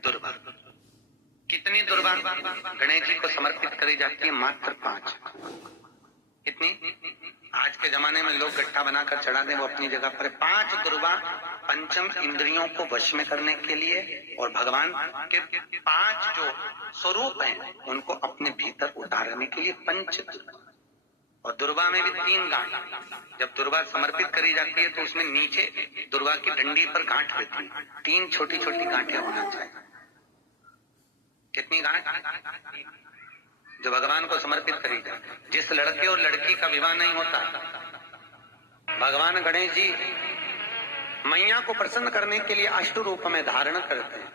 दुर्वा। कितनी दुर्वा गणेश जी को समर्पित करी जाती है? मात्र 5। कितनी? आज के जमाने में लोग गट्ठा बनाकर चढ़ा दें, वो अपनी जगह पर। 5 दुर्वा पंचम इंद्रियों को वश में करने के लिए और भगवान के 5 जो स्वरूप हैं उनको अपने भीतर उतारने के लिए पंच दुर्वा। और दुर्वा में भी 3 गांठ। जब दुर्वा समर्पित करी जाती है तो उसमें नीचे दुर्वा की डंडी पर गांठ रहती है, 3 छोटी छोटी गांठें होना चाहिए। कितनी गांठ? जो भगवान को समर्पित करी जाए। जिस लड़के और लड़की का विवाह नहीं होता, भगवान गणेश जी मैया को प्रसन्न करने के लिए 8 रूप में धारण करते हैं।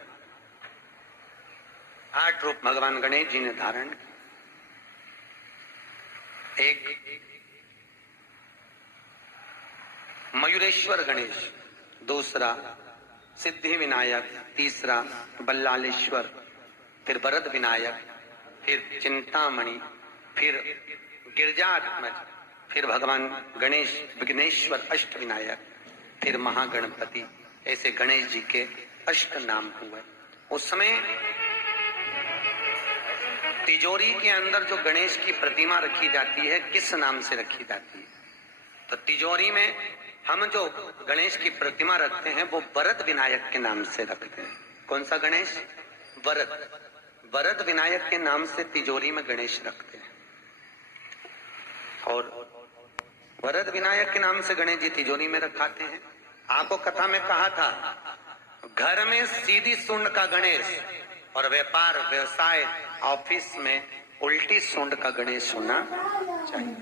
8 रूप भगवान गणेश जी ने धारण किए। एक मयूरेश्वर गणेश, दूसरा सिद्धि विनायक, तीसरा बल्लालेश्वर, फिर वरद विनायक, फिर चिंतामणि, फिर गिरजात्मज, फिर भगवान गणेश विघ्नेश्वर अष्ट विनायक, फिर महागणपति। ऐसे गणेश जी के 8 नाम हुए। उस समय तिजोरी के अंदर जो गणेश की प्रतिमा रखी जाती है, किस नाम से रखी जाती है? तो तिजोरी में हम जो गणेश की प्रतिमा रखते हैं वो वरद विनायक के नाम से रखते हैं। कौन सा गणेश? वरद। वरद विनायक के नाम से तिजोरी में गणेश रखते हैं। और वरद विनायक के नाम से गणेश जी तिजोरी में रखाते हैं। आपको कथा में कहा था, घर में सीधी सूंड का गणेश और व्यापार व्यवसाय ऑफिस में उल्टी सूंड का गणेश होना चाहिए।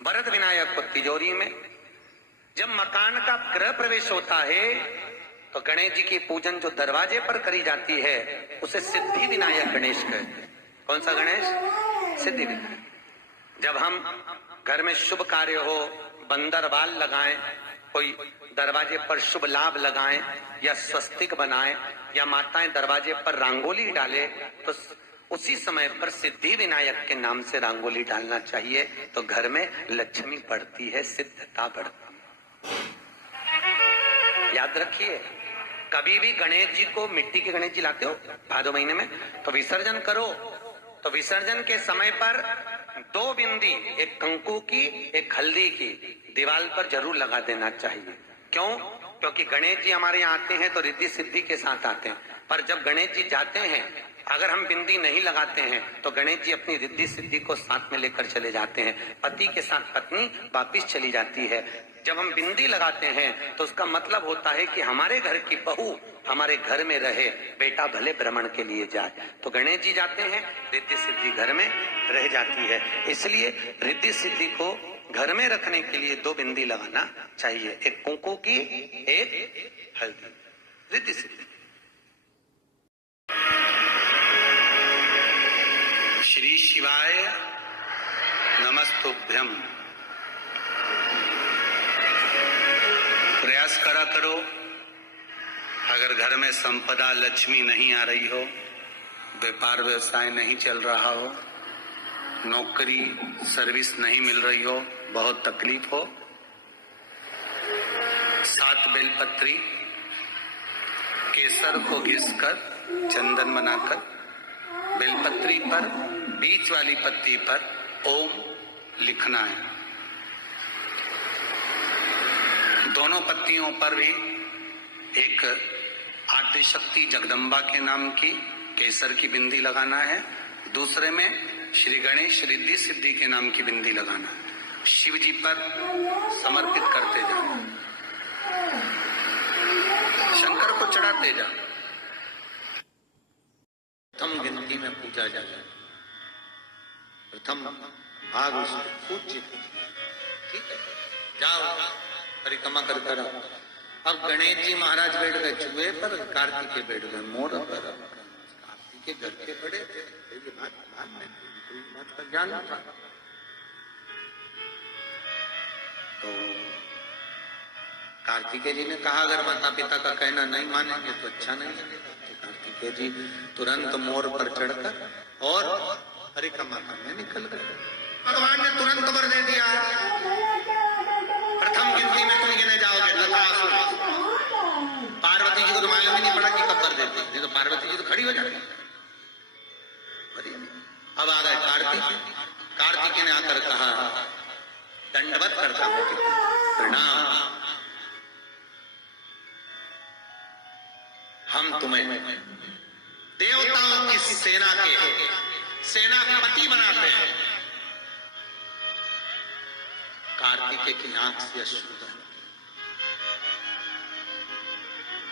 वरद विनायक को तिजोरी में। जब मकान का गृह प्रवेश होता है तो गणेश जी की पूजन जो दरवाजे पर करी जाती है उसे सिद्धि विनायक गणेश कहते हैं। कौन सा गणेश? सिद्धि विनायक। जब हम घर में शुभ कार्य हो, बंदरवाल लगाएं, कोई दरवाजे पर शुभ लाभ लगाएं या स्वस्तिक बनाएं या माताएं दरवाजे पर रंगोली डाले तो उसी समय पर सिद्धि विनायक के नाम से रंगोली डालना चाहिए। तो घर में लक्ष्मी बढ़ती है, सिद्धता बढ़ती है। याद रखिए, कभी भी गणेश जी को, मिट्टी के गणेश जी लाते हो भादो महीने में, तो विसर्जन करो तो विसर्जन के समय पर 2 बिंदी, एक कंकु की एक हल्दी की, दीवार पर जरूर लगा देना चाहिए। क्यों? क्योंकि गणेश जी हमारे यहाँ आते हैं तो रिद्धि सिद्धि के साथ आते हैं, पर जब गणेश जी जाते हैं अगर हम बिंदी नहीं लगाते हैं तो गणेश जी अपनी रिद्धि सिद्धि को साथ में लेकर चले जाते हैं। पति के साथ पत्नी वापिस चली जाती है। जब हम बिंदी लगाते हैं तो उसका मतलब होता है कि हमारे घर की बहू हमारे घर में रहे, बेटा भले भ्रमण के लिए जाए। तो गणेश जी जाते हैं, रिद्धि सिद्धि घर में रह जाती है। इसलिए रिद्धि सिद्धि को घर में रखने के लिए 2 बिंदी लगाना चाहिए, एक कुंकू की, एक हल्दी। रिद्धि सिद्धि। श्री शिवाय नमस्तुभ्यम। प्रयास करा करो, अगर घर में संपदा लक्ष्मी नहीं आ रही हो, व्यापार व्यवसाय नहीं चल रहा हो, नौकरी सर्विस नहीं मिल रही हो, बहुत तकलीफ हो, 7 बेलपत्री केसर को घिसकर चंदन बनाकर बेलपत्री पर बीच वाली पत्ती पर ओम लिखना है। दोनों पत्तियों पर भी एक आद्यशक्ति जगदम्बा के नाम की केसर की बिंदी लगाना है, दूसरे में श्री गणेश रिद्धि सिद्धि के नाम की बिंदी लगाना है। शिव जी पर समर्पित करते जाओ, शंकर को चढ़ाते जाओ। प्रथम गिनती में पूजा जाता है, प्रथम भाग उसको पूज्य। ठीक है, जाओ परिक्रमा कर कर। अब गणेश जी महाराज बैठ गए चूहे पर, कार्तिकेय बैठ गए मोर पर। कार्तिकेय घर के बड़े थे, ये बात का ज्ञान था। तो कार्तिकेय जी ने कहा अगर माता पिता का कहना नहीं मानेंगे तो अच्छा नहीं लगेगा। तो कार्तिकेय जी तुरंत मोर पर चढ़कर और परिक्रमा करने निकल गए। भगवान ने तुरंत वर दे दिया, प्रथम गिनती में तुम गिने जाओगे। पार्वती जी को तो मालूम ही नहीं पड़ा कि कब वर दे देती, नहीं तो पार्वती जी तो खड़ी हो जाती। अब आ गए कार्तिक। कार्तिक ने आकर कहा, दंडवत करता हूं, प्रणाम, हम तुम्हें देवताओं की सेना के सेनापति बनाते हैं। कार्तिकेय की आंख से अश्रु,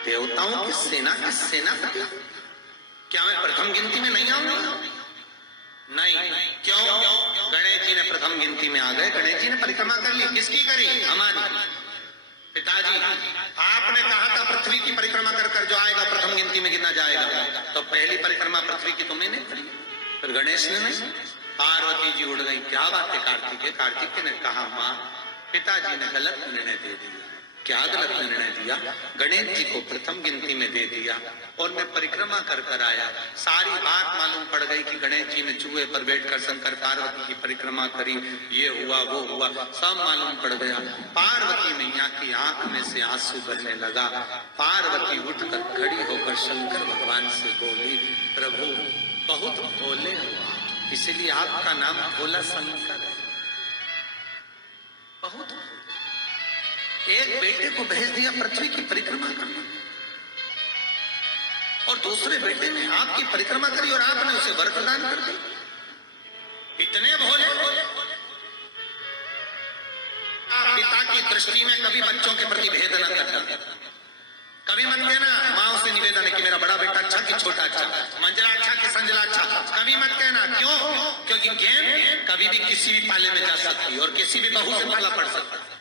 देवताओं की सेना के सेनापति, क्या मैं प्रथम गिनती में नहीं आऊंगा? नहीं, क्यों? गणेश जी ने प्रथम गिनती में आ गए। गणेश जी ने परिक्रमा कर ली, किसकी करी? हमारी। पिताजी, आपने कहा था पृथ्वी की परिक्रमा कर कर जो आएगा प्रथम गिनती में गिना जाएगा, तो पहली परिक्रमा पृथ्वी की तुमने नहीं करी, फिर गणेश ने नहीं। पार्वती जी उड़ गई। क्या बात है कार्तिकेय? कार्तिकेय ने कहा, मां, पिताजी ने गलत निर्णय दे दिया। क्या गलत निर्णय दिया? गणेश जी को प्रथम गिनती में दे दिया और मैं परिक्रमा कर कर आया। सारी बात मालूम पड़ गई कि गणेश जी ने चूहे पर बैठकर शंकर पार्वती की परिक्रमा करी, ये हुआ वो हुआ, सब मालूम पड़ गया। पार्वती मैया की आंख में से आंसू बहने लगा। पार्वती उठकर खड़ी होकर शंकर भगवान से बोली, प्रभु बहुत भोले हुआ, इसलिए आपका नाम भोला शंकर है। बहुत एक बेटे को भेज दिया पृथ्वी की परिक्रमा करने, और दूसरे बेटे ने आपकी परिक्रमा करी और आपने उसे वर प्रदान कर दिया। इतने भोले। पिता की दृष्टि में कभी बच्चों के प्रति भेद न करना। कभी मत कहना, माँ से निवेदन है कि मेरा बड़ा बेटा अच्छा कि छोटा अच्छा, मंजरा अच्छा कि संजला अच्छा, कभी मत कहना। क्यों? क्योंकि गेम कभी भी किसी भी पाले में जा सकती है और किसी भी बहू से पाला पड़ सकता है।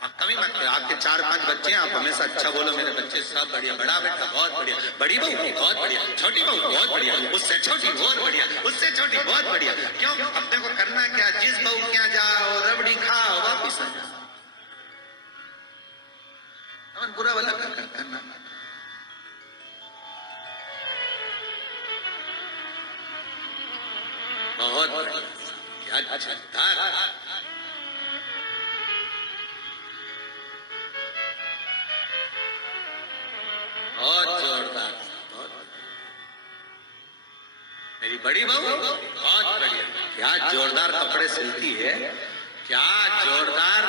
आप कभी मत करें। आपके 4-5 बच्चे हैं, आप हमेशा अच्छा बोलो, मेरे बच्चे सब बढ़िया, बड़ा बेटा बहुत बढ़िया, बड़ी बहू बहुत बढ़िया, छोटी बहू बहुत बढ़िया, उससे छोटी बहुत बढ़िया, उससे छोटी बहुत बढ़िया। क्यों? अपने को करना क्या? जिस बहू क्या जाओ, रबड़ी खाओ, वापिस आ जाओ। बुरा वाला करना। बहुत बढ़िया, क्या अच्छा, बहुत जोरदार, मेरी बड़ी बहू बहुत बढ़िया, क्या जोरदार कपड़े सिलती है, क्या जोरदार